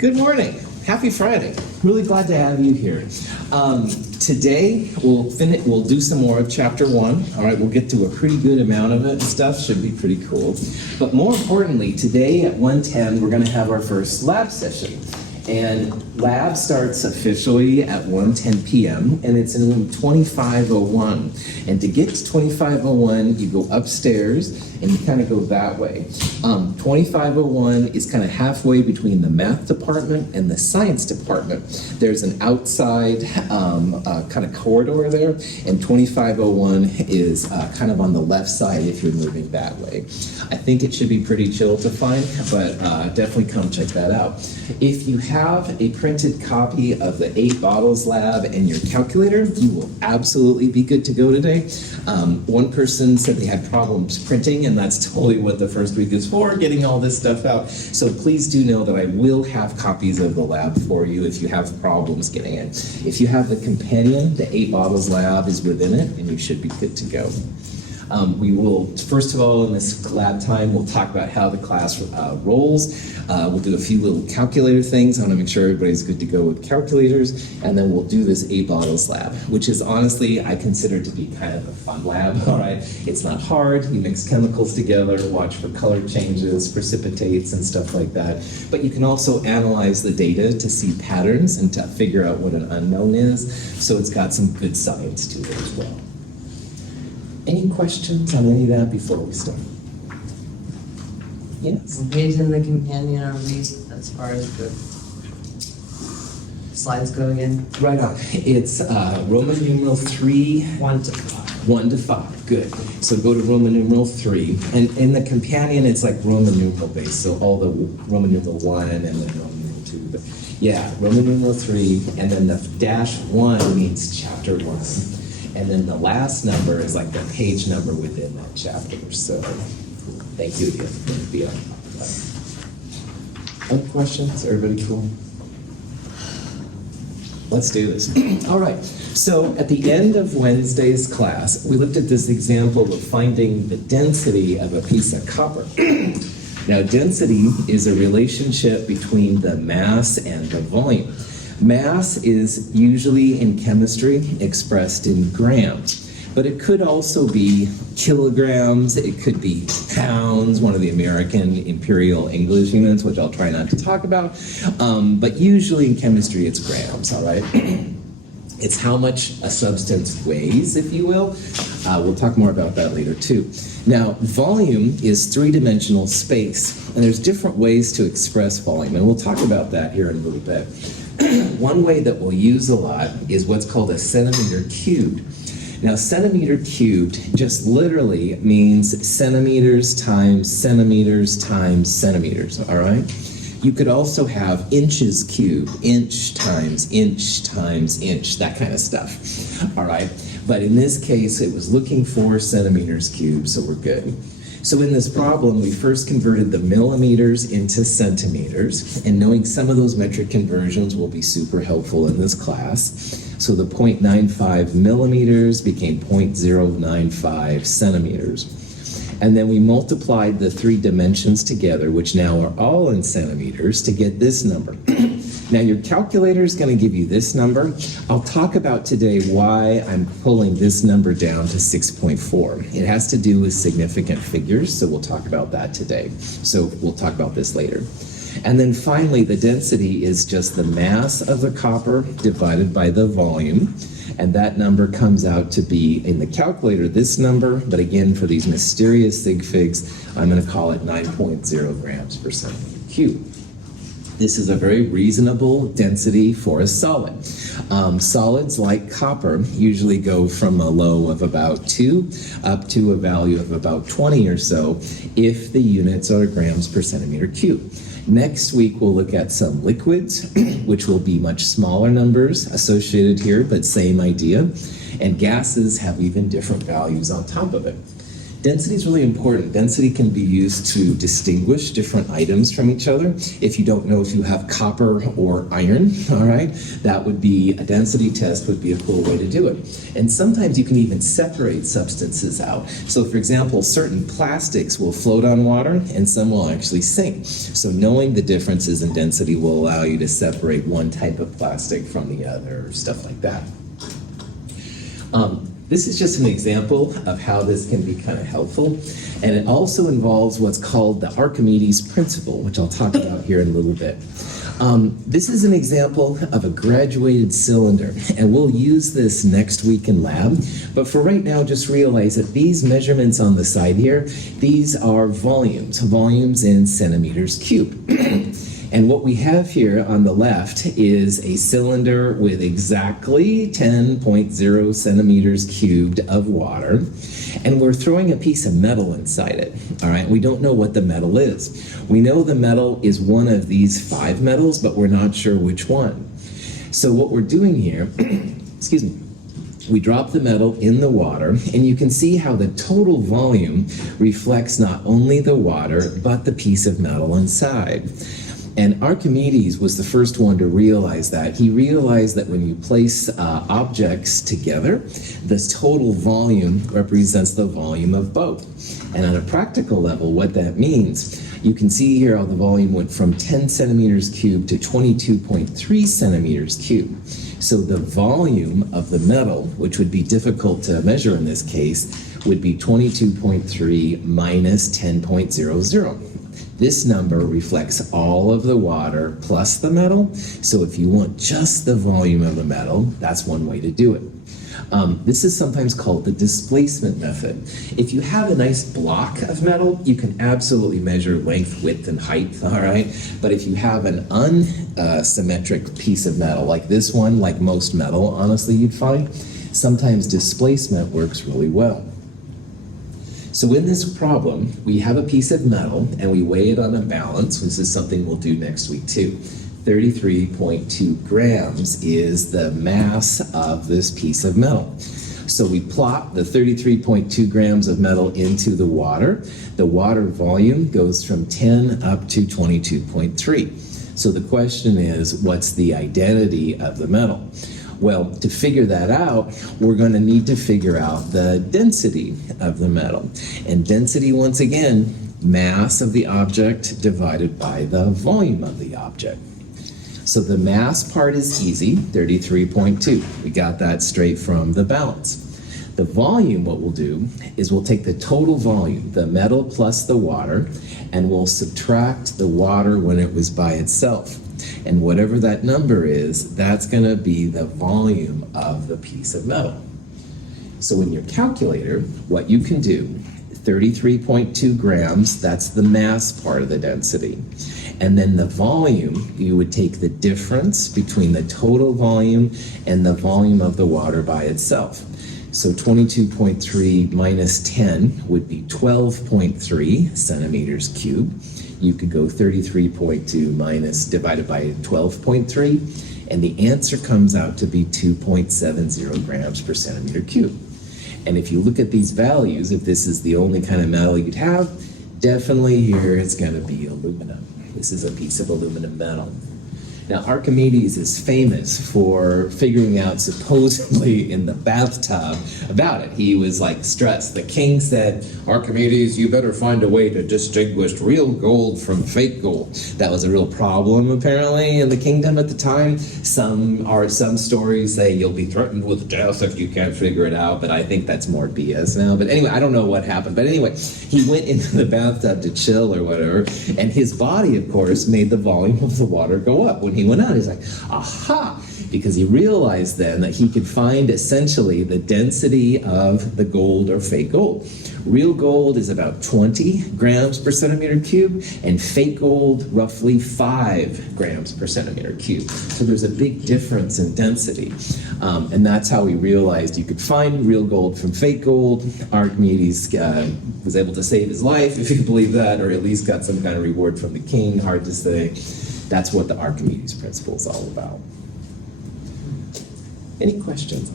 Good morning. Happy Friday. Really glad to have you here. Today we'll do some more of chapter 1. All right, we'll get to a pretty good amount of it and stuff. Should be pretty cool. But more importantly, today at 1:10 we're going to have our first lab session. And lab starts officially at 1:10 p.m. and it's in room 2501. And to get to 2501, you go upstairs and you kind of go that way. 2501 is kind of halfway between the math department and the science department. There's an outside kind of corridor there, and 2501 is kind of on the left side if you're moving that way. I think it should be pretty chill to find, but definitely come check that out. If you have a printed copy of the 8 Bottles Lab and your calculator, you will absolutely be good to go today. One person said they had problems printing, and that's totally what the first week is for, getting all this stuff out. So please do know that I will have copies of the lab for you if you have problems getting it. If you have the companion, the 8 Bottles Lab is within it, and you should be good to go. We will, first of all, in this lab time, we'll talk about how the class rolls. We'll do a few little calculator things. I want to make sure everybody's good to go with calculators. And then we'll do this 8 Bottles Lab, which is honestly, I consider to be kind of a fun lab, all right? It's not hard. You mix chemicals together, watch for color changes, precipitates, and stuff like that. But you can also analyze the data to see patterns and to figure out what an unknown is. So it's got some good science to it as well. Any questions on any of that before we start? Yes? What page in the companion are we as far as the slides go again? Right on. It's Roman numeral 3. 1 to 5. 1 to 5. Good. So go to Roman numeral 3. And in the companion, it's like Roman numeral based. So all the Roman numeral 1 and then Roman numeral 2. But yeah, Roman numeral 3. And then the -1 means chapter 1. And then the last number is like the page number within that chapter. So thank you again for being on. Any questions? Everybody cool? Let's do this. All right. So at the end of Wednesday's class, we looked at this example of finding the density of a piece of copper. Now, density is a relationship between the mass and the volume. Mass is usually in chemistry expressed in grams, but it could also be kilograms, it could be pounds, one of the American imperial English units, which I'll try not to talk about, but usually in chemistry it's grams, all right? It's how much a substance weighs, if you will. We'll talk more about that later too. Now, volume is 3-dimensional space, and there's different ways to express volume, and we'll talk about that here in a little bit. One way that we'll use a lot is what's called a centimeter cubed. Now, centimeter cubed just literally means centimeters times centimeters times centimeters, all right? You could also have inches cubed, inch times inch times inch, that kind of stuff, all right? But in this case, it was looking for centimeters cubed, so we're good. So in this problem, we first converted the millimeters into centimeters, and knowing some of those metric conversions will be super helpful in this class. So the 0.95 millimeters became 0.095 centimeters. And then we multiplied the 3 dimensions together, which now are all in centimeters, to get this number. Now your calculator is going to give you this number. I'll talk about today why I'm pulling this number down to 6.4. It has to do with significant figures, so we'll talk about that today. So we'll talk about this later. And then finally, the density is just the mass of the copper divided by the volume. And that number comes out to be, in the calculator, this number, but again, for these mysterious Sig Figs, I'm going to call it 9.0 grams per centimeter cubed. This is a very reasonable density for a solid. Solids like copper usually go from a low of about 2 up to a value of about 20 or so if the units are grams per centimeter cubed. Next week, we'll look at some liquids, which will be much smaller numbers associated here, but same idea. And gases have even different values on top of it. Density is really important. Density can be used to distinguish different items from each other. If you don't know if you have copper or iron, all right, that would be a density test would be a cool way to do it. And sometimes you can even separate substances out. So for example, certain plastics will float on water and some will actually sink. So knowing the differences in density will allow you to separate one type of plastic from the other, stuff like that. This is just an example of how this can be kind of helpful, and it also involves what's called the Archimedes principle, which I'll talk about here in a little bit. This is an example of a graduated cylinder, and we'll use this next week in lab, but for right now, just realize that these measurements on the side here, these are volumes in centimeters cubed. And what we have here on the left is a cylinder with exactly 10.0 centimeters cubed of water, and we're throwing a piece of metal inside it, all right? We don't know what the metal is. We know the metal is one of these 5 metals, but we're not sure which one. So what we're doing here, excuse me, we drop the metal in the water, and you can see how the total volume reflects not only the water, but the piece of metal inside. And Archimedes was the first one to realize that. He realized that when you place objects together, this total volume represents the volume of both. And on a practical level, what that means, you can see here how the volume went from 10 centimeters cubed to 22.3 centimeters cubed. So the volume of the metal, which would be difficult to measure in this case, would be 22.3 minus 10.00. This number reflects all of the water plus the metal. So if you want just the volume of the metal, that's one way to do it. This is sometimes called the displacement method. If you have a nice block of metal, you can absolutely measure length, width, and height, all right? But if you have an unsymmetric piece of metal, like this one, like most metal, honestly, you'd find, sometimes displacement works really well. So in this problem, we have a piece of metal and we weigh it on a balance. This is something we'll do next week too. 33.2 grams is the mass of this piece of metal. So we plot the 33.2 grams of metal into the water. The water volume goes from 10 up to 22.3. So the question is, what's the identity of the metal? Well, to figure that out, we're going to need to figure out the density of the metal. And density, once again, mass of the object divided by the volume of the object. So the mass part is easy, 33.2. We got that straight from the balance. The volume, what we'll do is we'll take the total volume, the metal plus the water, and we'll subtract the water when it was by itself. And whatever that number is, that's going to be the volume of the piece of metal. So in your calculator, what you can do, 33.2 grams, that's the mass part of the density. And then the volume, you would take the difference between the total volume and the volume of the water by itself. So 22.3 minus 10 would be 12.3 centimeters cubed. You could go 33.2 minus divided by 12.3, and the answer comes out to be 2.70 grams per centimeter cubed. And if you look at these values, if this is the only kind of metal you'd have, definitely here it's going to be aluminum. This is a piece of aluminum metal. Now, Archimedes is famous for figuring out supposedly in the bathtub about it. He was like stressed. The king said, "Archimedes, you better find a way to distinguish real gold from fake gold." That was a real problem apparently in the kingdom at the time. Some stories say you'll be threatened with death if you can't figure it out, but I think that's more BS now. But anyway, I don't know what happened. But anyway, he went into the bathtub to chill or whatever, and his body, of course, made the volume of the water go up. When he went out, he's like, aha, because he realized then that he could find essentially the density of the gold or fake gold. Real gold is about 20 grams per centimeter cube, and fake gold roughly 5 grams per centimeter cube. So there's a big difference in density. And that's how we realized you could find real gold from fake gold. Archimedes was able to save his life, if you believe that, or at least got some kind of reward from the king, hard to say. That's what the Archimedes principle is all about. Any questions?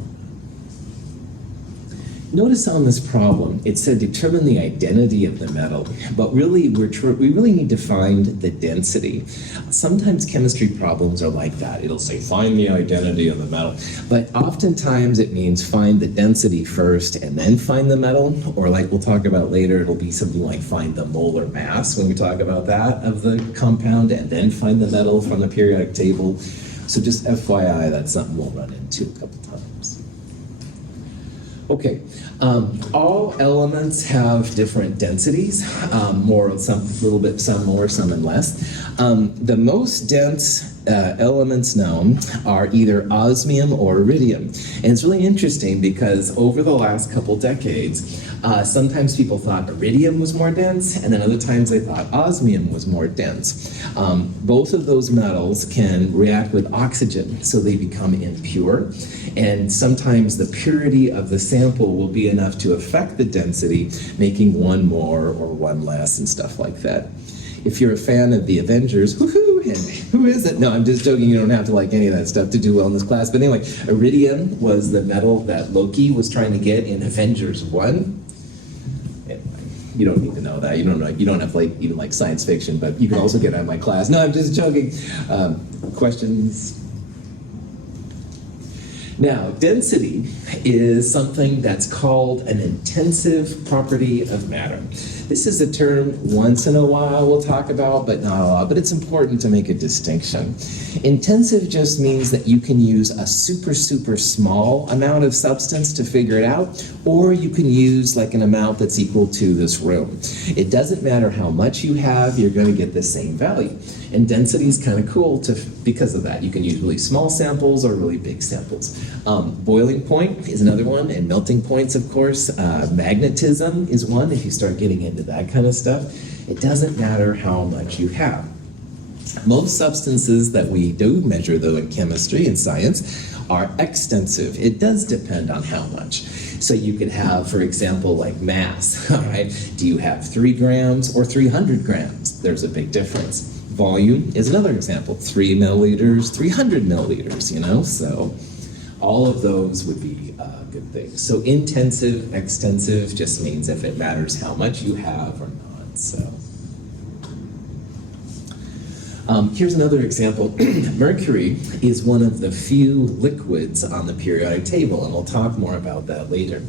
Notice on this problem, it said determine the identity of the metal, but really we really need to find the density. Sometimes chemistry problems are like that. It'll say find the identity of the metal, but oftentimes it means find the density first and then find the metal, or like we'll talk about later, it'll be something like find the molar mass when we talk about that of the compound, and then find the metal from the periodic table. So just FYI, that's something we'll run into a couple times. Okay, all elements have different densities, more, some, a little bit, some more, some and less. The most dense elements known are either osmium or iridium. And it's really interesting because over the last couple decades, sometimes people thought iridium was more dense, and then other times they thought osmium was more dense. Both of those metals can react with oxygen, so they become impure. And sometimes the purity of the sample will be enough to affect the density, making one more or one less and stuff like that. If you're a fan of the Avengers, woohoo, and who is it? No, I'm just joking, you don't have to like any of that stuff to do well in this class. But anyway, iridium was the metal that Loki was trying to get in Avengers 1. You don't need to know that. You don't have like even like science fiction, but you can also get out of my class. No, I'm just joking. Questions? Now, density is something that's called an intensive property of matter. This is a term once in a while we'll talk about, but not a lot, but it's important to make a distinction. Intensive just means that you can use a super, super small amount of substance to figure it out, or you can use like an amount that's equal to this room. It doesn't matter how much you have, you're going to get the same value. And density is kind of cool because of that. You can use really small samples or really big samples. Boiling point is another one, and melting points, of course. Magnetism is one, if you start getting into that kind of stuff. It doesn't matter how much you have. Most substances that we do measure, though, in chemistry and science are extensive. It does depend on how much. So you could have, for example, like mass, all right? Do you have 3 grams or 300 grams? There's a big difference. Volume is another example, 3 milliliters, 300 milliliters, you know? So all of those would be good things. So intensive, extensive just means if it matters how much you have or not, so. Here's another example. Mercury is one of the few liquids on the periodic table, and we'll talk more about that later.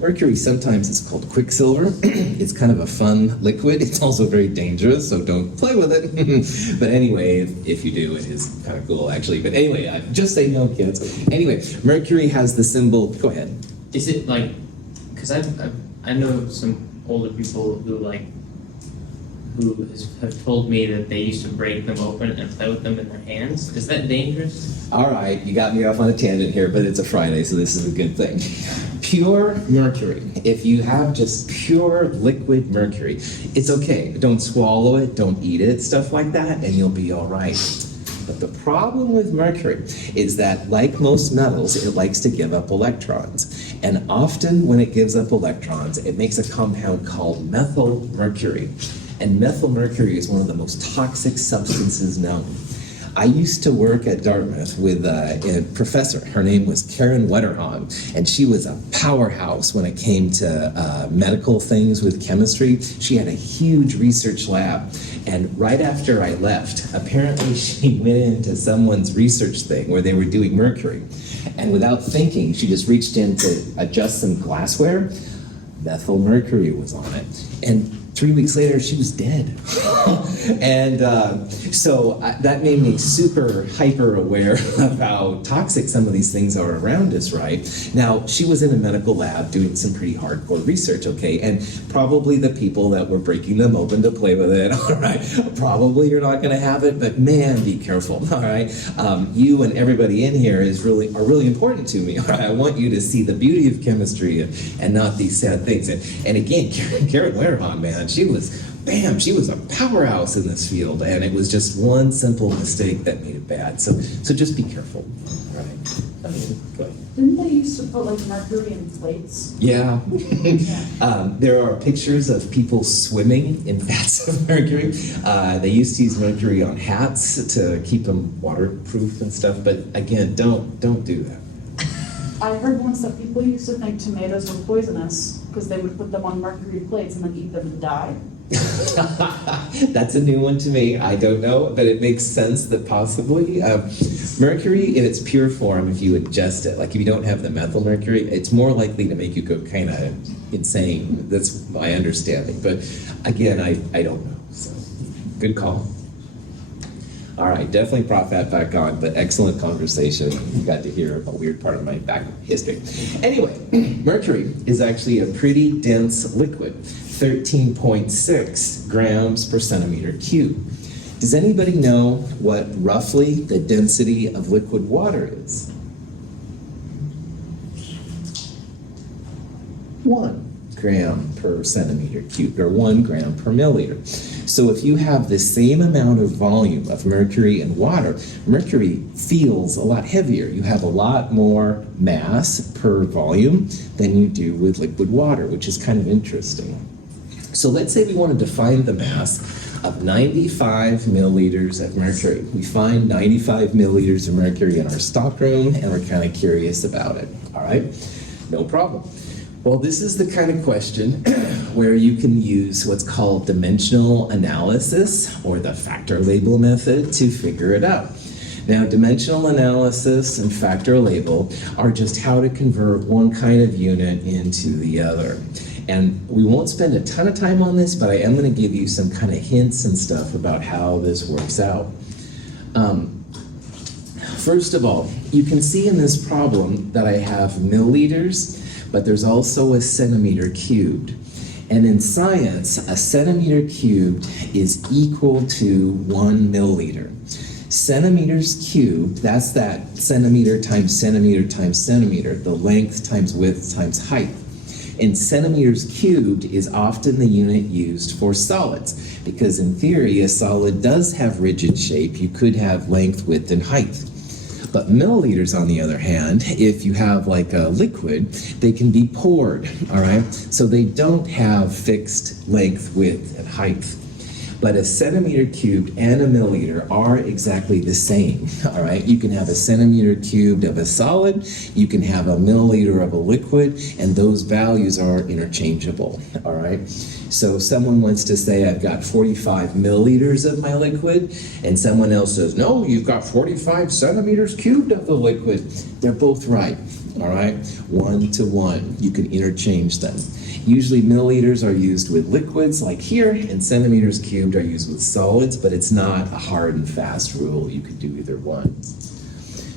Mercury sometimes is called quicksilver. It's kind of a fun liquid. It's also very dangerous, so don't play with it. But anyway, if you do, it is kind of cool, actually. But anyway, just say no, kids. Anyway, Mercury has the symbol. Go ahead. Is it like, because I know some older people who have told me that they used to break them open and play with them in their hands. Is that dangerous? All right, you got me off on a tangent here, but it's a Friday, so this is a good thing. Pure mercury. If you have just pure liquid mercury, it's okay. Don't swallow it, don't eat it, stuff like that, and you'll be all right. But the problem with mercury is that, like most metals, it likes to give up electrons. And often when it gives up electrons, it makes a compound called methyl mercury. And methyl mercury is one of the most toxic substances known. I used to work at Dartmouth with a professor. Her name was Karen Wetterhahn, and she was a powerhouse when it came to medical things with chemistry. She had a huge research lab, and right after I left, apparently she went into someone's research thing where they were doing mercury, and without thinking, she just reached in to adjust some glassware. Methyl mercury was on it, and 3 weeks later, she was dead. And so that made me super hyper aware of how toxic some of these things are around us, right? Now, she was in a medical lab doing some pretty hardcore research, okay? And probably the people that were breaking them open to play with it, all right? Probably you're not gonna have it, but man, be careful, all right? You and everybody in here are really important to me, all right? I want you to see the beauty of chemistry and not these sad things. And again, Karen Wetterhahn, man, she was a powerhouse in this field, and it was just one simple mistake that made it bad. So just be careful. All right. Go ahead. Didn't they used to put like mercury in plates? Yeah. There are pictures of people swimming in vats of mercury. They used to use mercury on hats to keep them waterproof and stuff. But again, don't do that. I heard once that people used to think tomatoes were poisonous because they would put them on mercury plates and then eat them and die. That's a new one to me. I don't know, but it makes sense that possibly. Mercury in its pure form, if you ingest it, like if you don't have the methyl mercury, it's more likely to make you go kind of insane. That's my understanding. But again, I don't know. So, good call. All right, definitely brought that back on, but excellent conversation. You got to hear a weird part of my back history. Anyway, mercury is actually a pretty dense liquid, 13.6 grams per centimeter cube. Does anybody know what roughly the density of liquid water is? 1 gram per centimeter cubed, or 1 gram per milliliter. So if you have the same amount of volume of mercury and water, mercury feels a lot heavier. You have a lot more mass per volume than you do with liquid water, which is kind of interesting. So let's say we wanted to find the mass of 95 milliliters of mercury. We find 95 milliliters of mercury in our stockroom, and we're kind of curious about it. All right? No problem. Well, this is the kind of question where you can use what's called dimensional analysis, or the factor label method, to figure it out. Now, dimensional analysis and factor label are just how to convert one kind of unit into the other. And we won't spend a ton of time on this, but I am going to give you some kind of hints and stuff about how this works out. First of all, you can see in this problem that I have milliliters, but there's also a centimeter cubed. And in science, a centimeter cubed is equal to 1 milliliter. Centimeters cubed, that's that centimeter times centimeter times centimeter, the length times width times height. And centimeters cubed is often the unit used for solids, because in theory, a solid does have rigid shape. You could have length, width, and height. But milliliters, on the other hand, if you have like a liquid, they can be poured, all right? So they don't have fixed length, width, and height. But a centimeter cubed and a milliliter are exactly the same, all right? You can have a centimeter cubed of a solid, you can have a milliliter of a liquid, and those values are interchangeable, all right? So someone wants to say, I've got 45 milliliters of my liquid, and someone else says, no, you've got 45 centimeters cubed of the liquid. They're both right, all right? 1 to 1, you can interchange them. Usually milliliters are used with liquids like here, and centimeters cubed are used with solids, but it's not a hard and fast rule. You could do either one.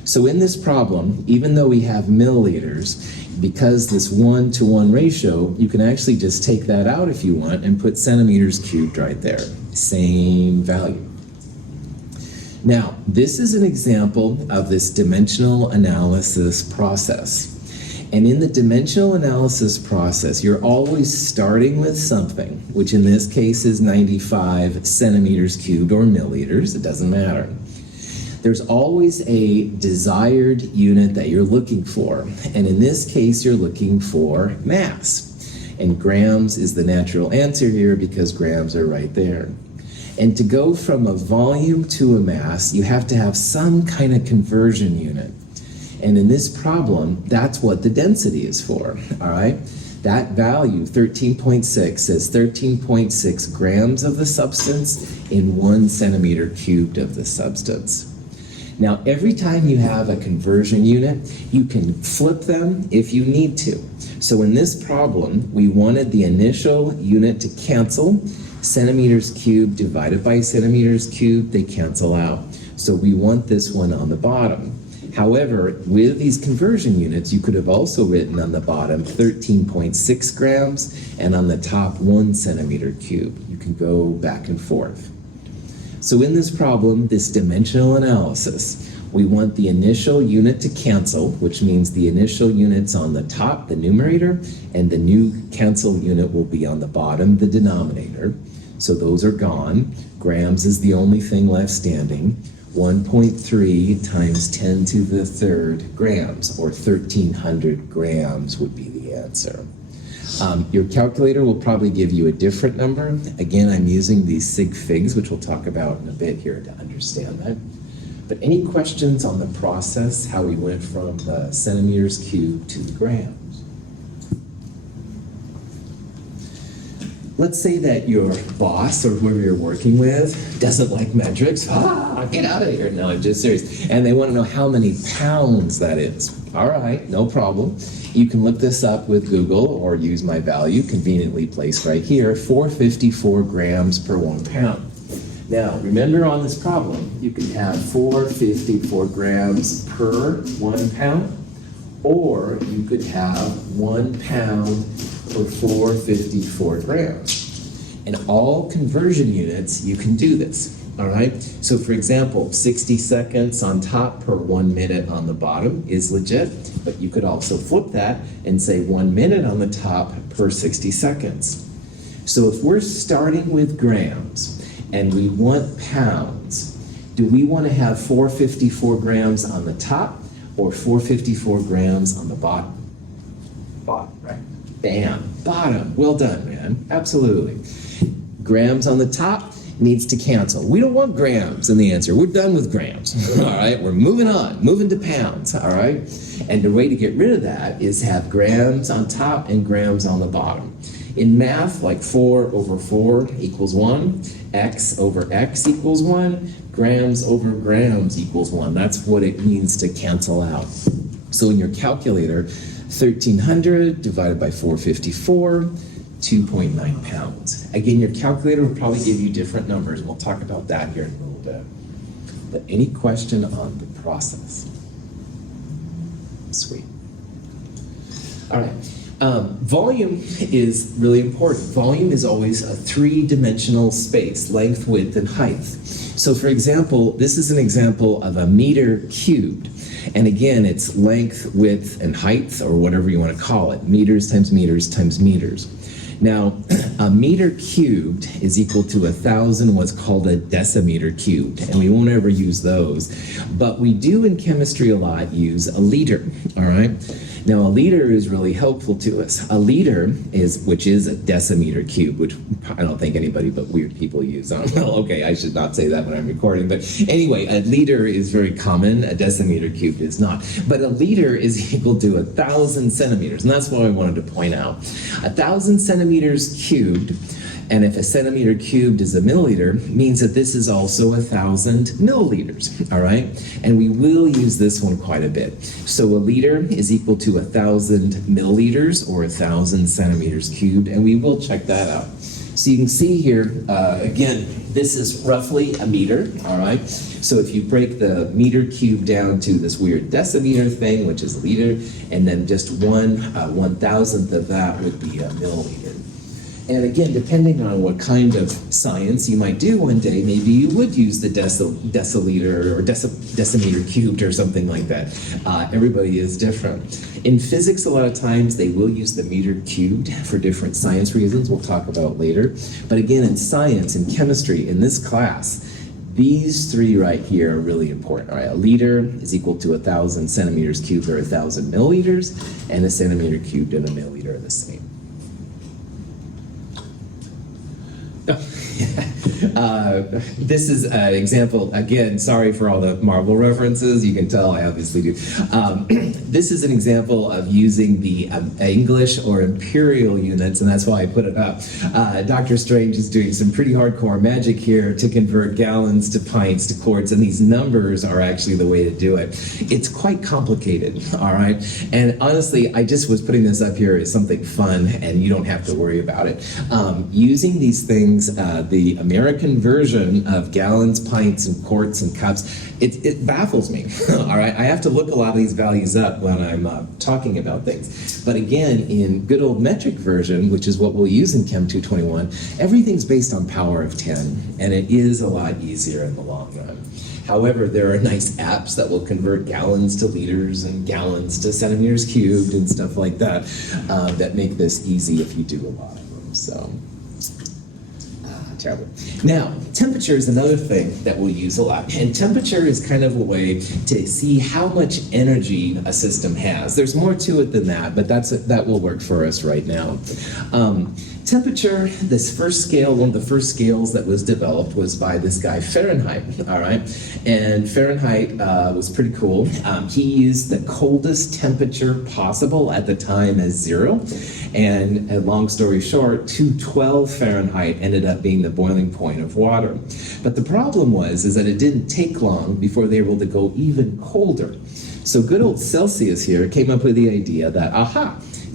So in this problem, even though we have milliliters, because this 1 to 1 ratio, you can actually just take that out if you want and put centimeters cubed right there. Same value. Now, this is an example of this dimensional analysis process. And in the dimensional analysis process, you're always starting with something, which in this case is 95 centimeters cubed or milliliters, it doesn't matter. There's always a desired unit that you're looking for. And in this case, you're looking for mass. And grams is the natural answer here because grams are right there. And to go from a volume to a mass, you have to have some kind of conversion unit. And in this problem, that's what the density is for, all right? That value, 13.6, says 13.6 grams of the substance in 1 centimeter cubed of the substance. Now, every time you have a conversion unit, you can flip them if you need to. So in this problem, we wanted the initial unit to cancel. Centimeters cubed divided by centimeters cubed, they cancel out. So we want this one on the bottom. However, with these conversion units, you could have also written on the bottom 13.6 grams and on the top 1 centimeter cubed. You can go back and forth. So in this problem, this dimensional analysis, we want the initial unit to cancel, which means the initial unit's on the top, the numerator, and the new cancel unit will be on the bottom, the denominator. So those are gone. Grams is the only thing left standing. 1.3 times 10 to the third grams, or 1,300 grams would be the answer. Your calculator will probably give you a different number. Again, I'm using these Sig Figs, which we'll talk about in a bit here to understand that. But any questions on the process, how we went from the centimeters cubed to the grams? Let's say that your boss or whoever you're working with doesn't like metrics. Get out of here. No, I'm just serious. And they want to know how many pounds that is. All right, no problem. You can look this up with Google or use my value, conveniently placed right here, 454 grams per 1 pound. Now, remember on this problem, you can have 454 grams per 1 pound, or you could have 1 pound per 454 grams. In all conversion units, you can do this, all right? So for example, 60 seconds on top per 1 minute on the bottom is legit, but you could also flip that and say 1 minute on the top per 60 seconds. So if we're starting with grams and we want pounds, do we want to have 454 grams on the top or 454 grams on the bottom? Bottom, right? Bam, bottom. Well done, man. Absolutely. Grams on the top needs to cancel. We don't want grams in the answer. We're done with grams. All right, we're moving on, moving to pounds. All right, and the way to get rid of that is have grams on top and grams on the bottom. In math, like 4 over 4 equals 1, x over x equals 1, grams over grams equals 1. That's what it means to cancel out. So in your calculator, 1,300 divided by 454, 2.9 pounds. Again, your calculator will probably give you different numbers. We'll talk about that here in a little bit. But any question on the process? Sweet. All right. Volume is really important. Volume is always a three-dimensional space, length, width, and height. So for example, this is an example of a meter cubed. And again, it's length, width, and height, or whatever you want to call it. Meters times meters times meters. Now, a meter cubed is equal to 1,000 what's called a decimeter cubed, and we won't ever use those. But we do in chemistry a lot use a liter, all right? Now, a liter is really helpful to us. A liter which is a decimeter cube, which I don't think anybody but weird people use. Well, okay, I should not say that when I'm recording, but anyway, a liter is very common. A decimeter cubed is not. But a liter is equal to 1,000 centimeters, and that's what I wanted to point out. 1,000 centimeters cubed, and if a centimeter cubed is a milliliter, means that this is also 1,000 milliliters, all right? And we will use this one quite a bit. So a liter is equal to 1,000 milliliters or 1,000 centimeters cubed, and we will check that out. So you can see here, again, this is roughly a meter, all right? So if you break the meter cube down to this weird decimeter thing, which is a liter, and then just 1/1000th of that would be a milliliter. And again, depending on what kind of science you might do one day, maybe you would use the deciliter or decimeter cubed or something like that. Everybody is different. In physics, a lot of times they will use the meter cubed for different science reasons we'll talk about later. But again, in science and chemistry, in this class, these three right here are really important. All right, a liter is equal to 1,000 centimeters cubed or 1,000 milliliters, and a centimeter cubed and a milliliter are the same. This is an example, again, sorry for all the Marvel references, you can tell I obviously do. This is an example of using the English or imperial units, and that's why I put it up. Dr. Strange is doing some pretty hardcore magic here to convert gallons to pints to quarts, and these numbers are actually the way to do it. It's quite complicated, all right? And honestly, I just was putting this up here as something fun, and you don't have to worry about it. Using these things, the American version of gallons, pints, and quarts and cups, it baffles me, all right? I have to look a lot of these values up when I'm talking about things. But again, in good old metric version, which is what we'll use in Chem 221, everything's based on power of 10, and it is a lot easier in the long run. However, there are nice apps that will convert gallons to liters and gallons to centimeters cubed and stuff like that that make this easy if you do a lot of them. So. Chapter. Now, temperature is another thing that we'll use a lot. And temperature is kind of a way to see how much energy a system has. There's more to it than that, but that will work for us right now. Temperature, this first scale, one of the first scales that was developed was by this guy Fahrenheit, all right? And Fahrenheit was pretty cool. He used the coldest temperature possible at the time as 0. And long story short, 212 Fahrenheit ended up being the boiling point of water. But the problem is that it didn't take long before they were able to go even colder. So good old Celsius here came up with the idea that,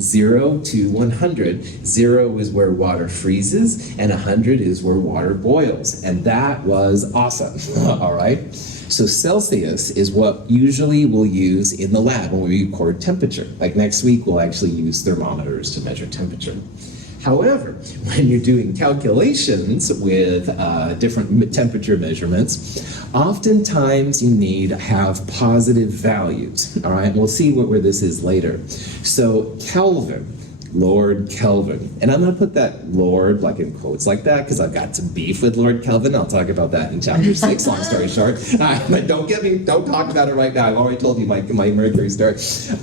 0 to 100. 0 is where water freezes, and 100 is where water boils. And that was awesome, all right? So Celsius is what usually we'll use in the lab when we record temperature. Like next week, we'll actually use thermometers to measure temperature. However, when you're doing calculations with different temperature measurements, oftentimes you need to have positive values, all right? We'll see where this is later. So Kelvin, Lord Kelvin, and I'm going to put that Lord like in quotes like that because I've got some beef with Lord Kelvin. I'll talk about that in chapter 6, long story short. But don't talk about it right now. I've already told you my Mercury story.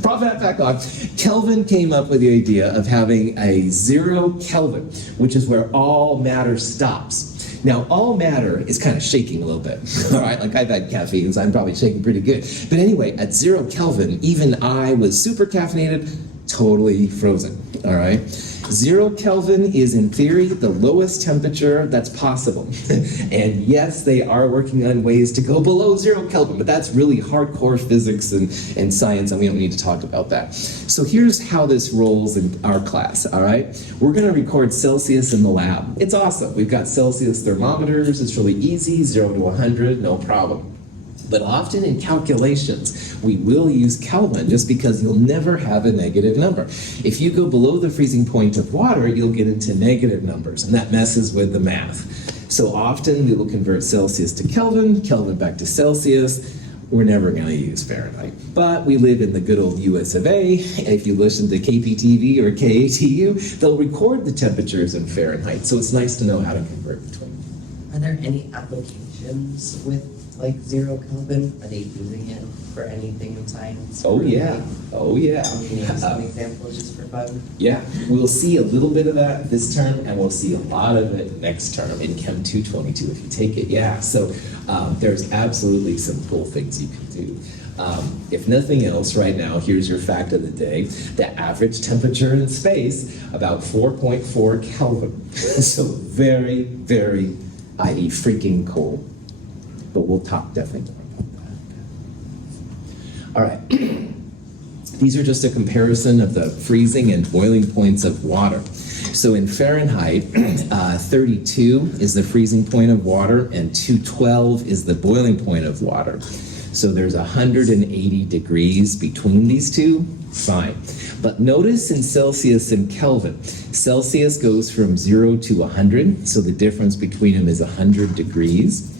Profit back on. Kelvin came up with the idea of having a 0 Kelvin, which is where all matter stops. Now, all matter is kind of shaking a little bit, all right? Like I've had caffeine, so I'm probably shaking pretty good. But anyway, at 0 Kelvin, even I was super caffeinated, totally frozen, all right? 0 Kelvin is, in theory, the lowest temperature that's possible. And yes, they are working on ways to go below 0 Kelvin, but that's really hardcore physics and science, and we don't need to talk about that. So here's how this rolls in our class, all right? We're going to record Celsius in the lab. It's awesome. We've got Celsius thermometers. It's really easy, 0 to 100, no problem. But often in calculations, we will use Kelvin just because you'll never have a negative number. If you go below the freezing point of water, you'll get into negative numbers, and that messes with the math. So often we will convert Celsius to Kelvin, Kelvin back to Celsius. We're never going to use Fahrenheit. But we live in the good old US of A. If you listen to KPTV or KATU, they'll record the temperatures in Fahrenheit, so it's nice to know how to convert between. Are there any applications with like 0 Kelvin? Are they using it for anything in science? Oh yeah, oh yeah. Can you give some examples just for fun? Yeah, we'll see a little bit of that this term, and we'll see a lot of it next term in Chem 222 if you take it. Yeah, so there's absolutely some cool things you can do. If nothing else, right now, here's your fact of the day. The average temperature in space, about 4.4 Kelvin. So very, very, i.e. freaking cold. But we'll talk definitely more about that. All right. These are just a comparison of the freezing and boiling points of water. So in Fahrenheit, 32 is the freezing point of water, and 212 is the boiling point of water. So there's 180 degrees between these two. Fine. But notice in Celsius and Kelvin, Celsius goes from 0 to 100, so the difference between them is 100 degrees.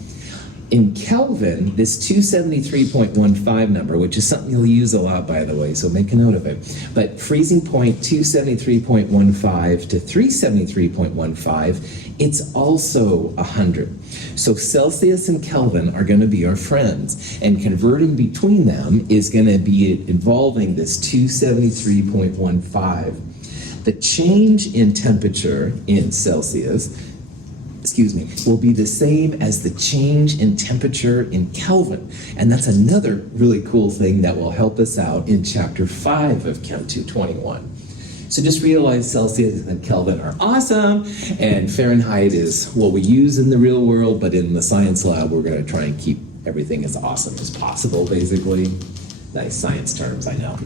In Kelvin, this 273.15 number, which is something you'll use a lot, by the way, so make a note of it, but freezing point 273.15 to 373.15, it's also 100. So Celsius and Kelvin are going to be our friends, and converting between them is going to be involving this 273.15. The change in temperature in Celsius will be the same as the change in temperature in Kelvin. And that's another really cool thing that will help us out in chapter 5 of Chem 221. So just realize Celsius and Kelvin are awesome, and Fahrenheit is what we use in the real world, but in the science lab, we're going to try and keep everything as awesome as possible, basically. Nice science terms, I know.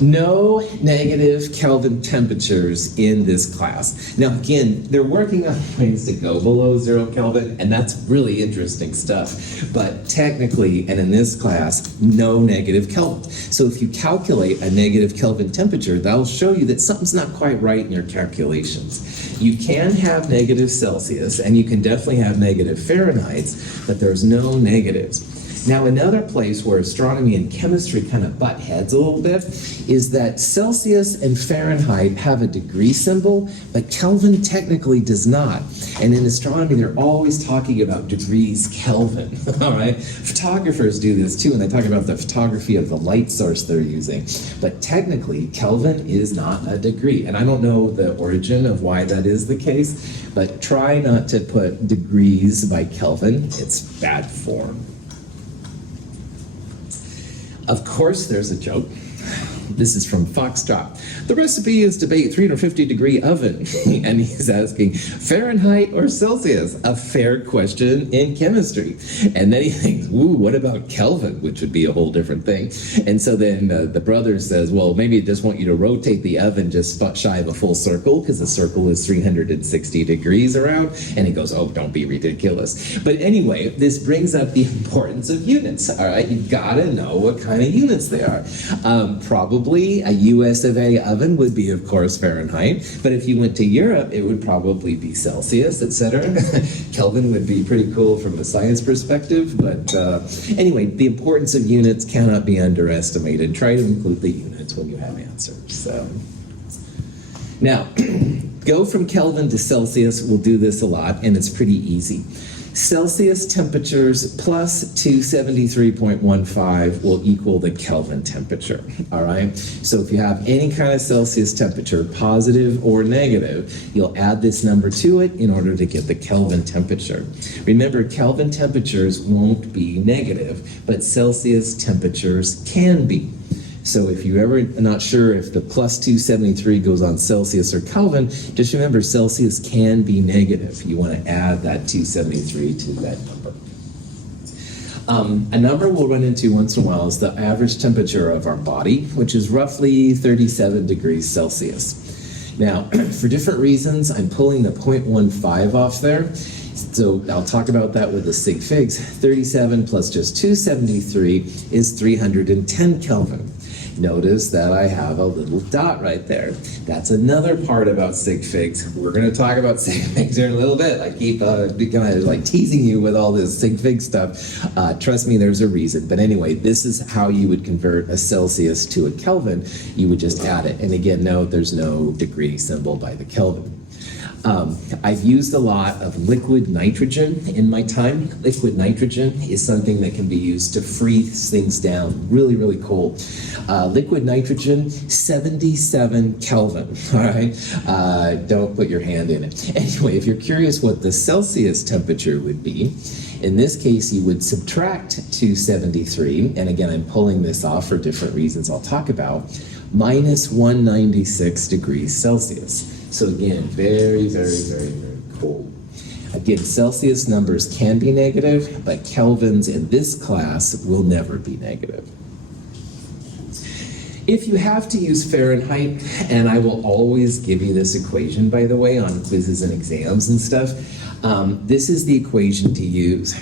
No negative Kelvin temperatures in this class. Now again, they're working on ways to go below 0 Kelvin, and that's really interesting stuff. But technically, and in this class, no negative Kelvin. So if you calculate a negative Kelvin temperature, that'll show you that something's not quite right in your calculations. You can have negative Celsius, and you can definitely have negative Fahrenheit, but there's no negatives. Now, another place where astronomy and chemistry kind of butt heads a little bit is that Celsius and Fahrenheit have a degree symbol, but Kelvin technically does not. And in astronomy, they're always talking about degrees Kelvin, all right? Photographers do this too, and they talk about the photography of the light source they're using. But technically, Kelvin is not a degree. And I don't know the origin of why that is the case, but try not to put degrees by Kelvin. It's bad form. Of course, there's a joke. This is from Foxtrot. The recipe is to bake 350-degree oven. And he's asking, Fahrenheit or Celsius? A fair question in chemistry. And then he thinks, ooh, what about Kelvin? Which would be a whole different thing. And so then the brother says, well, maybe I just want you to rotate the oven just shy of a full circle, because the circle is 360 degrees around. And he goes, oh, don't be ridiculous. But anyway, this brings up the importance of units. All right, you've got to know what kind of units they are. Probably a US of A oven would be, of course, Fahrenheit, but if you went to Europe, it would probably be Celsius, etc. Kelvin would be pretty cool from a science perspective, but anyway, the importance of units cannot be underestimated. Try to include the units when you have answers. So, now, go from Kelvin to Celsius. We'll do this a lot, and it's pretty easy. Celsius temperatures plus 273.15 will equal the Kelvin temperature, all right? So if you have any kind of Celsius temperature, positive or negative, you'll add this number to it in order to get the Kelvin temperature. Remember, Kelvin temperatures won't be negative, but Celsius temperatures can be. So if you're ever not sure if the plus 273 goes on Celsius or Kelvin, just remember Celsius can be negative. You want to add that 273 to that number. A number we'll run into once in a while is the average temperature of our body, which is roughly 37 degrees Celsius. Now, for different reasons, I'm pulling the 0.15 off there. So I'll talk about that with the Sig Figs. 37 plus just 273 is 310 Kelvin. Notice that I have a little dot right there. That's another part about Sig Figs. We're going to talk about Sig Figs here in a little bit. I keep kind of like teasing you with all this Sig Fig stuff. Trust me, there's a reason. But anyway, this is how you would convert a Celsius to a Kelvin. You would just add it. And again, note there's no degree symbol by the Kelvin. I've used a lot of liquid nitrogen in my time. Liquid nitrogen is something that can be used to freeze things down. Really, really cool. Liquid nitrogen, 77 Kelvin, all right? Don't put your hand in it. Anyway, if you're curious what the Celsius temperature would be, in this case, you would subtract 273, and again, I'm pulling this off for different reasons I'll talk about, minus 196 degrees Celsius. So again, very, very, very, very cool. Again, Celsius numbers can be negative, but Kelvins in this class will never be negative. If you have to use Fahrenheit, and I will always give you this equation, by the way, on quizzes and exams and stuff, this is the equation to use.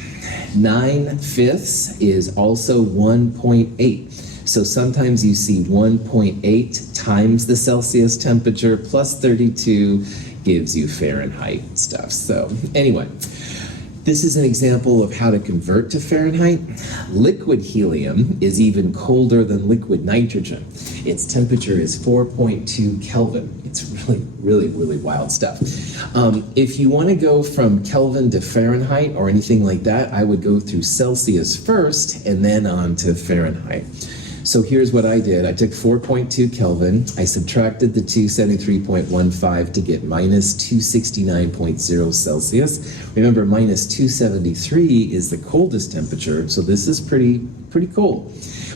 9/5 is also 1.8. So sometimes you see 1.8 times the Celsius temperature plus 32 gives you Fahrenheit stuff. So anyway, this is an example of how to convert to Fahrenheit. Liquid helium is even colder than liquid nitrogen. Its temperature is 4.2 Kelvin. It's really, really, really wild stuff. If you want to go from Kelvin to Fahrenheit or anything like that, I would go through Celsius first and then on to Fahrenheit. So here's what I did. I took 4.2 Kelvin, I subtracted the 273.15 to get minus 269.0 Celsius. Remember, minus 273 is the coldest temperature, so this is pretty cool.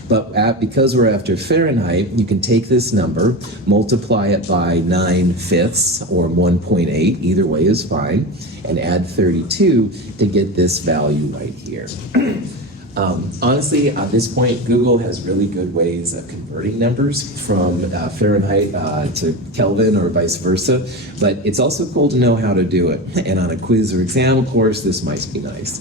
But because we're after Fahrenheit, you can take this number, multiply it by 9/5 or 1.8, either way is fine, and add 32 to get this value right here. Honestly, at this point, Google has really good ways of converting numbers from Fahrenheit to Kelvin or vice versa, but it's also cool to know how to do it. And on a quiz or exam course, this might be nice.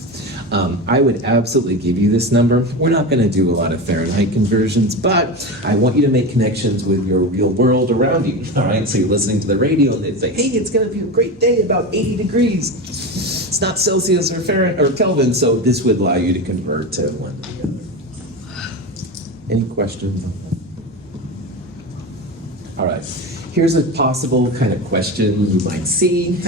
I would absolutely give you this number. We're not going to do a lot of Fahrenheit conversions, but I want you to make connections with your real world around you, all right? So you're listening to the radio and they say, hey, it's going to be a great day, about 80 degrees. it's not Celsius or Fahrenheit or Kelvin, so this would allow you to convert to one to the other. Any questions on that? All right, here's a possible kind of question you might see.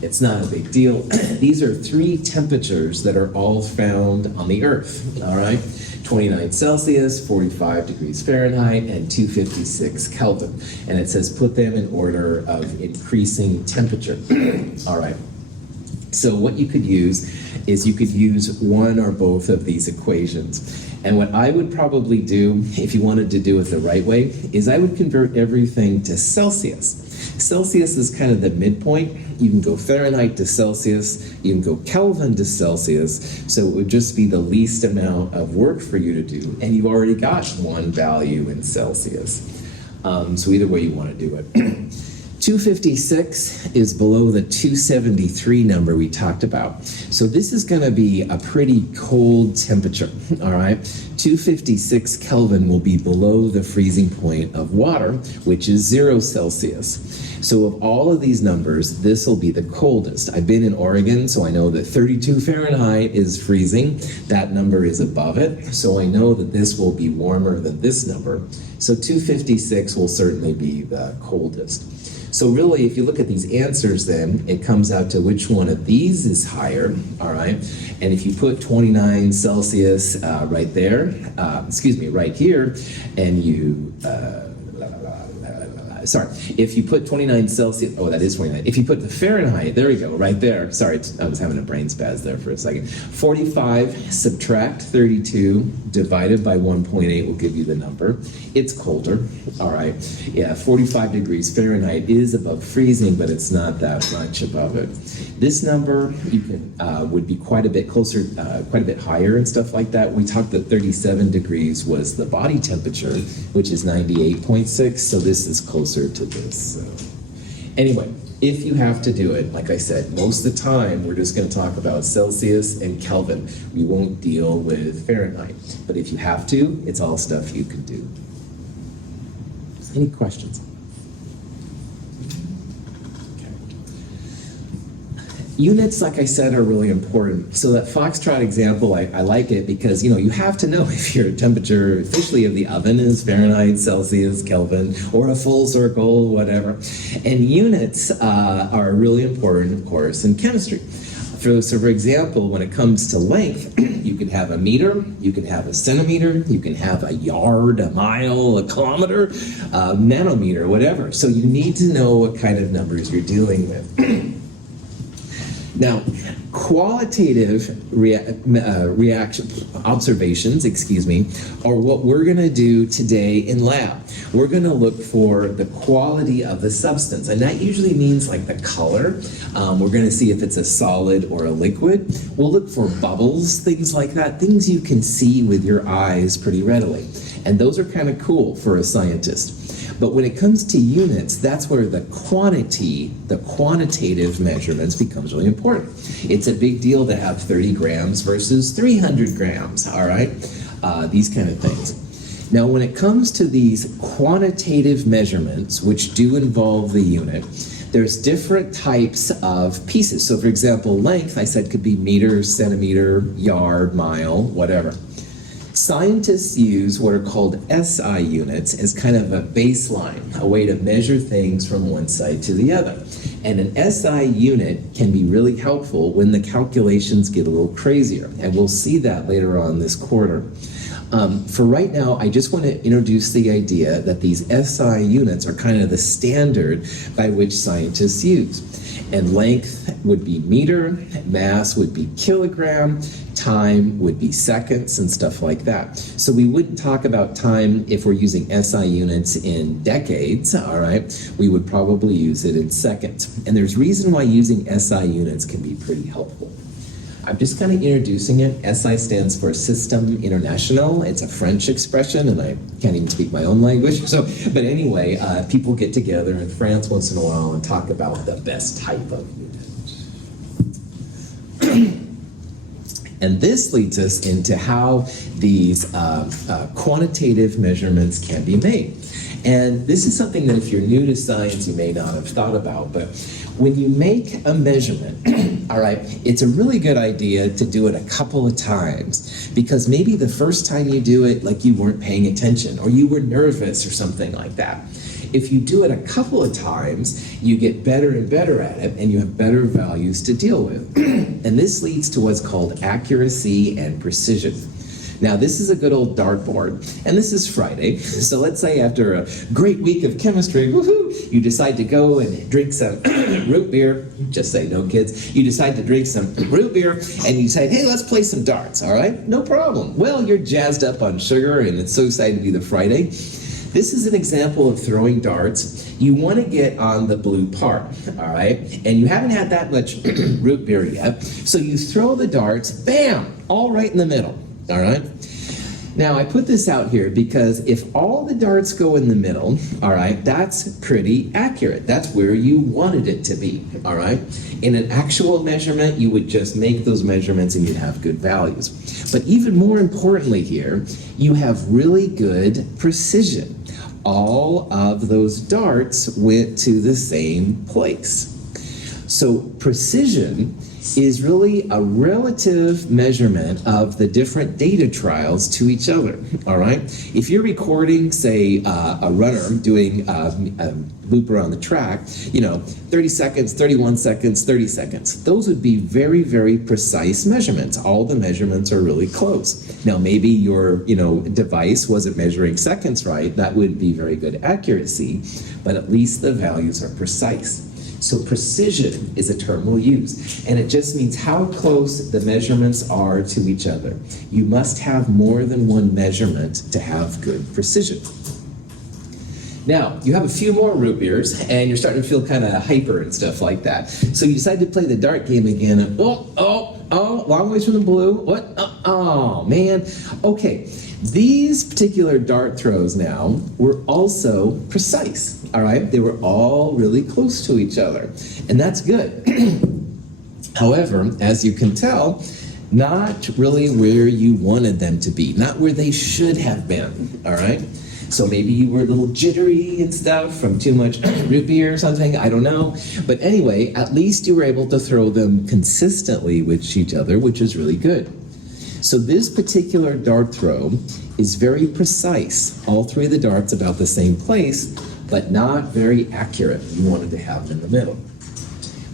It's not a big deal. These are 3 temperatures that are all found on the Earth, all right? 29 Celsius, 45 degrees Fahrenheit, and 256 Kelvin. And it says put them in order of increasing temperature. All right. So what you could use is you could use one or both of these equations. And what I would probably do, if you wanted to do it the right way, is I would convert everything to Celsius. Celsius is kind of the midpoint. You can go Fahrenheit to Celsius, you can go Kelvin to Celsius, so it would just be the least amount of work for you to do, and you've already got one value in Celsius. So either way you want to do it. 256 is below the 273 number we talked about. So this is going to be a pretty cold temperature, all right? 256 Kelvin will be below the freezing point of water, which is 0 Celsius. So of all of these numbers, this will be the coldest. I've been in Oregon, so I know that 32 Fahrenheit is freezing. That number is above it, so I know that this will be warmer than this number. So 256 will certainly be the coldest. So really, if you look at these answers then, it comes out to which one of these is higher, all right? And if you put 29 Celsius right there, right here, and you, if you put 29 Celsius, oh, that is 29. If you put the Fahrenheit, there we go, right there. Sorry, I was having a brain spaz there for a second. 45 subtract 32 divided by 1.8 will give you the number. It's colder, all right. Yeah, 45 degrees Fahrenheit is above freezing, but it's not that much above it. This number you can would be quite a bit closer, quite a bit higher and stuff like that. We talked that 37 degrees was the body temperature, which is 98.6, so this is closer to this. So. Anyway, if you have to do it, like I said, most of the time we're just going to talk about Celsius and Kelvin. We won't deal with Fahrenheit. But if you have to, it's all stuff you can do. Any questions? Units, like I said, are really important. So that Foxtrot example, I like it because, you have to know if your temperature officially of the oven is Fahrenheit, Celsius, Kelvin, or a full circle, whatever. And units are really important, of course, in chemistry. So for example, when it comes to length, you can have a meter, you can have a centimeter, you can have a yard, a mile, a kilometer, a nanometer, whatever. So you need to know what kind of numbers you're dealing with. Now, qualitative observations, are what we're going to do today in lab. We're going to look for the quality of the substance, and that usually means like the color. We're going to see if it's a solid or a liquid. We'll look for bubbles, things like that, things you can see with your eyes pretty readily. And those are kind of cool for a scientist. But when it comes to units, that's where the quantitative measurements becomes really important. It's a big deal to have 30 grams versus 300 grams, all right? These kind of things. Now, when it comes to these quantitative measurements, which do involve the unit, there's different types of pieces. So for example, length, I said, could be meter, centimeter, yard, mile, whatever. Scientists use what are called SI units as kind of a baseline, a way to measure things from one side to the other. And an SI unit can be really helpful when the calculations get a little crazier, and we'll see that later on this quarter. For right now, I just want to introduce the idea that these SI units are kind of the standard by which scientists use. And length would be meter, mass would be kilogram, time would be seconds and stuff like that. So we wouldn't talk about time if we're using SI units in decades, all right? We would probably use it in seconds. And there's reason why using SI units can be pretty helpful. I'm just kind of introducing it. SI stands for System International. It's a French expression, and I can't even speak my own language. But anyway, people get together in France once in a while and talk about the best type of unit. And this leads us into how these quantitative measurements can be made. And this is something that if you're new to science, you may not have thought about, but when you make a measurement, all right, it's a really good idea to do it a couple of times, because maybe the first time you do it, like you weren't paying attention or you were nervous or something like that. If you do it a couple of times, you get better and better at it, and you have better values to deal with. And this leads to what's called accuracy and precision. Now, this is a good old dartboard, and this is Friday. So let's say after a great week of chemistry, woohoo, you decide to go and drink some root beer. Just say no, kids. You decide to drink some root beer, and you say, hey, let's play some darts, all right? No problem. Well, you're jazzed up on sugar, and it's so excited to be the Friday. This is an example of throwing darts. You want to get on the blue part, all right? And you haven't had that much root beer yet. So you throw the darts, bam, all right in the middle, all right? Now, I put this out here because if all the darts go in the middle, all right, that's pretty accurate. That's where you wanted it to be, all right? In an actual measurement, you would just make those measurements and you'd have good values. But even more importantly here, you have really good precision. All of those darts went to the same place. So precision is really a relative measurement of the different data trials to each other, all right? If you're recording, say, a runner doing a loop around the track, 30 seconds, 31 seconds, 30 seconds, those would be very, very precise measurements. All the measurements are really close. Now, maybe your, device wasn't measuring seconds right. That wouldn't be very good accuracy, but at least the values are precise. So precision is a term we'll use, and it just means how close the measurements are to each other. You must have more than one measurement to have good precision. Now, you have a few more root beers, and you're starting to feel kind of hyper and stuff like that. So you decide to play the dart game again, and long ways from the blue. What? Oh, man. Okay. These particular dart throws now were also precise, all right? They were all really close to each other, and that's good. However, as you can tell, not really where you wanted them to be, not where they should have been, all right? So maybe you were a little jittery and stuff from too much root beer or something, I don't know. But anyway, at least you were able to throw them consistently with each other, which is really good. So this particular dart throw is very precise. All three of the darts about the same place, but not very accurate. You wanted to have them in the middle.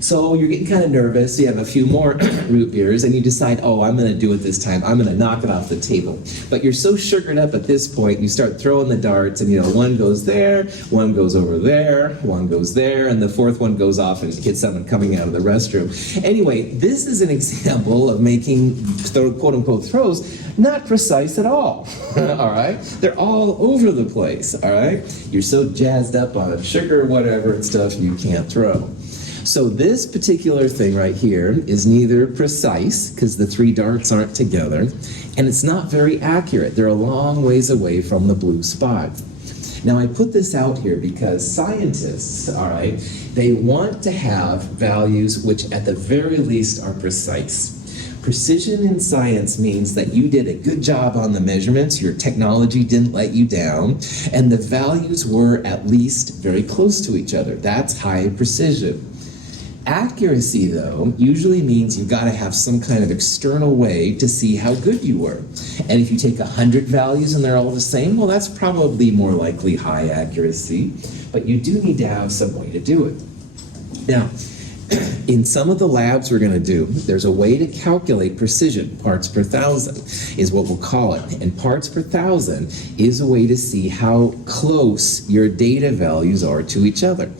So you're getting kind of nervous, you have a few more root beers, and you decide, I'm going to do it this time. I'm going to knock it off the table. But you're so sugared up at this point, you start throwing the darts, and one goes there, one goes over there, one goes there, and the fourth one goes off and hits someone coming out of the restroom. Anyway, this is an example of making quote-unquote throws not precise at all, all right? They're all over the place, all right? You're so jazzed up on sugar, whatever, and stuff, you can't throw. So this particular thing right here is neither precise, because the three darts aren't together, and it's not very accurate. They're a long ways away from the blue spot. Now I put this out here because scientists, all right, they want to have values which at the very least are precise. Precision in science means that you did a good job on the measurements, your technology didn't let you down, and the values were at least very close to each other. That's high precision. Accuracy, though, usually means you've got to have some kind of external way to see how good you were. And if you take 100 values and they're all the same, well, that's probably more likely high accuracy, but you do need to have some way to do it. Now, in some of the labs we're going to do, there's a way to calculate precision. Parts per thousand is what we'll call it. And parts per thousand is a way to see how close your data values are to each other.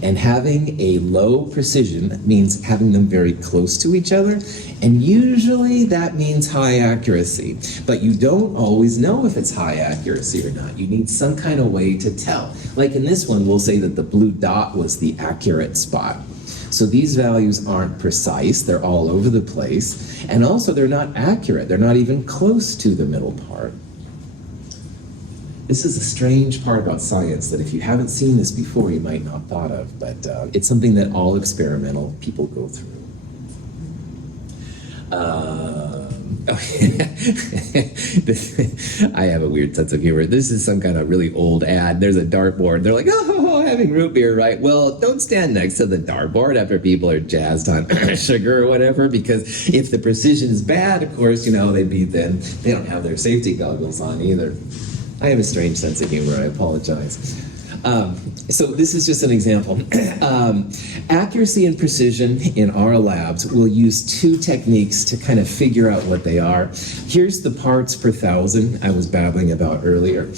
And having a low precision means having them very close to each other, and usually that means high accuracy. But you don't always know if it's high accuracy or not. You need some kind of way to tell. Like in this one, we'll say that the blue dot was the accurate spot. So these values aren't precise, they're all over the place, and also they're not accurate. They're not even close to the middle part. This is a strange part about science that if you haven't seen this before, you might not have thought of, but it's something that all experimental people go through. I have a weird sense of humor. This is some kind of really old ad. There's a dartboard. They're like, oh, having root beer, right? Well, don't stand next to the dartboard after people are jazzed on sugar or whatever, because if the precision is bad, of course, they don't have their safety goggles on either. I have a strange sense of humor. I apologize. So this is just an example. Accuracy and precision in our labs will use two techniques to kind of figure out what they are. Here's the parts per thousand I was babbling about earlier.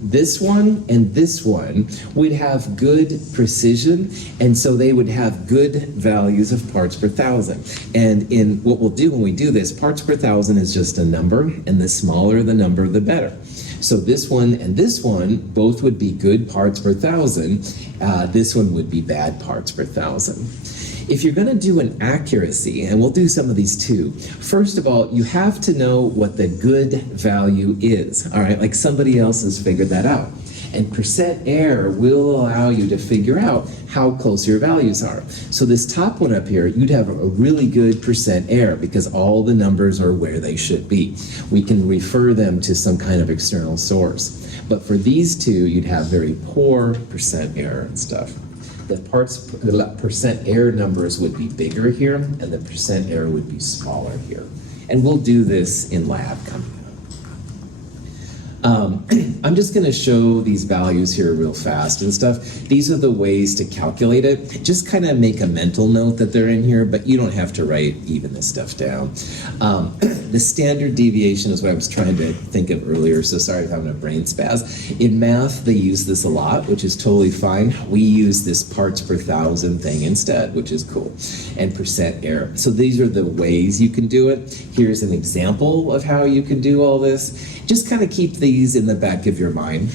This one and this one would have good precision, and so they would have good values of parts per thousand. And in what we'll do when we do this, parts per thousand is just a number, and the smaller the number, the better. So this one and this one both would be good parts per thousand. This one would be bad parts per thousand. If you're going to do an accuracy, and we'll do some of these too, first of all, you have to know what the good value is, all right? Like somebody else has figured that out. And percent error will allow you to figure out how close your values are. So this top one up here, you'd have a really good percent error because all the numbers are where they should be. We can refer them to some kind of external source. But for these two, you'd have very poor percent error and stuff. The percent error numbers would be bigger here, and the percent error would be smaller here. And we'll do this in lab coming up. I'm just going to show these values here real fast and stuff. These are the ways to calculate it. Just kind of make a mental note that they're in here, but you don't have to write even this stuff down. The standard deviation is what I was trying to think of earlier, so sorry if I'm having a brain spaz. In math, they use this a lot, which is totally fine. We use this parts per thousand thing instead, which is cool, and percent error. So these are the ways you can do it. Here's an example of how you can do all this. Just kind of keep these in the back of your mind,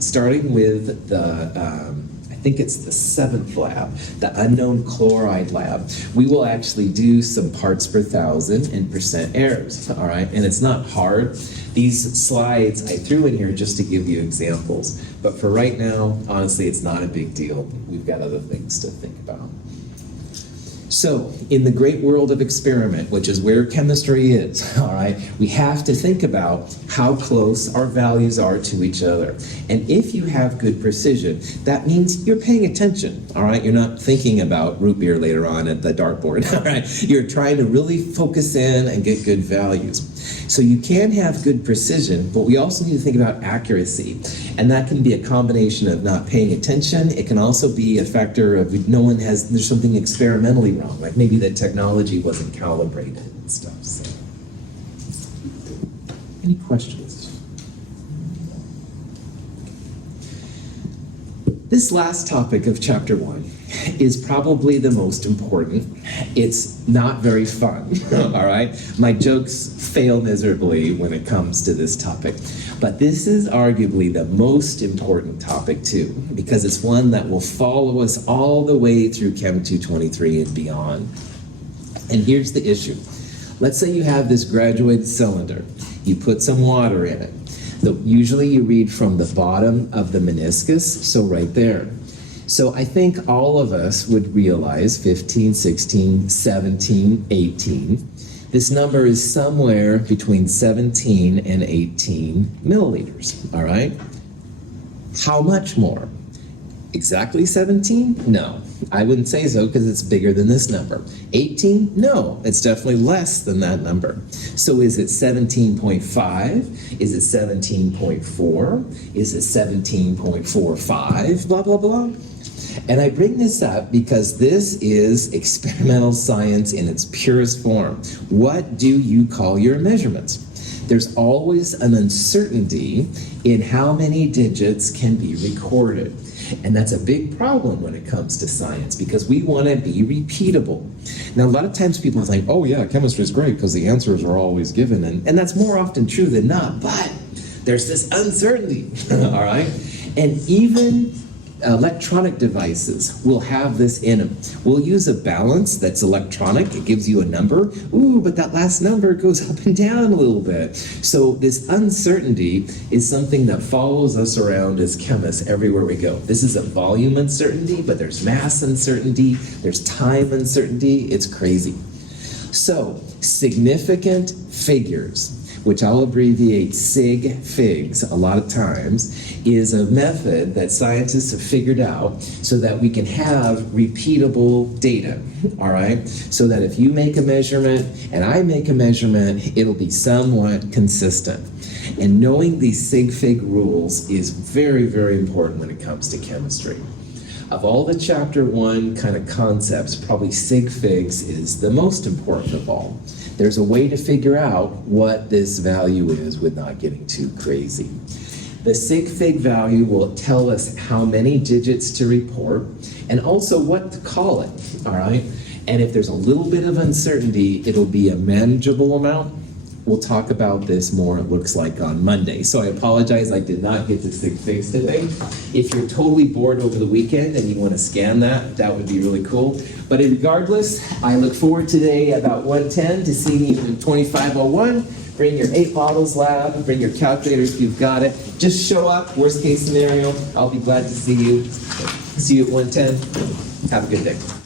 starting with I think it's the 7th lab, the unknown chloride lab. We will actually do some parts per thousand and percent errors, all right? And it's not hard. These slides I threw in here just to give you examples. But for right now, honestly, it's not a big deal. We've got other things to think about. So, in the great world of experiment, which is where chemistry is, all right, we have to think about how close our values are to each other. And if you have good precision, that means you're paying attention, all right? You're not thinking about root beer later on at the dartboard, all right? You're trying to really focus in and get good values. So you can have good precision, but we also need to think about accuracy. And that can be a combination of not paying attention. It can also be a factor of there's something experimentally wrong, like maybe the technology wasn't calibrated and stuff. So. Any questions? This last topic of chapter 1 is probably the most important. It's not very fun, all right? My jokes fail miserably when it comes to this topic. But this is arguably the most important topic too, because it's one that will follow us all the way through Chem 223 and beyond. And here's the issue. Let's say you have this graduated cylinder. You put some water in it. Usually you read from the bottom of the meniscus, so right there. So I think all of us would realize 15, 16, 17, 18. This number is somewhere between 17 and 18 milliliters, all right? How much more? Exactly 17? No, I wouldn't say so because it's bigger than this number. 18? No, it's definitely less than that number. So is it 17.5? Is it 17.4? Is it 17.45? Blah, blah, blah. And I bring this up because this is experimental science in its purest form. What do you call your measurements? There's always an uncertainty in how many digits can be recorded. And that's a big problem when it comes to science because we want to be repeatable. Now, a lot of times people think, oh yeah, chemistry is great because the answers are always given. And that's more often true than not. But there's this uncertainty, all right? And even electronic devices will have this in them. We'll use a balance that's electronic. It gives you a number. Ooh, but that last number goes up and down a little bit. So this uncertainty is something that follows us around as chemists everywhere we go. This is a volume uncertainty, but there's mass uncertainty. There's time uncertainty. It's crazy. So significant figures, which I'll abbreviate Sig Figs a lot of times, is a method that scientists have figured out so that we can have repeatable data, all right? So that if you make a measurement and I make a measurement, it'll be somewhat consistent. And knowing these Sig Fig rules is very, very important when it comes to chemistry. Of all the chapter 1 kind of concepts, probably Sig Figs is the most important of all. There's a way to figure out what this value is with not getting too crazy. The Sig Fig value will tell us how many digits to report and also what to call it, all right? And if there's a little bit of uncertainty, it'll be a manageable amount. We'll talk about this more, it looks like, on Monday. So I apologize, I did not get to Sig Figs today. If you're totally bored over the weekend and you want to scan that, that would be really cool. But regardless, I look forward today about 1:10 to seeing you in 2501. Bring your 8 bottles lab, bring your calculator if you've got it. Just show up, worst case scenario, I'll be glad to see you. See you at 1:10. Have a good day.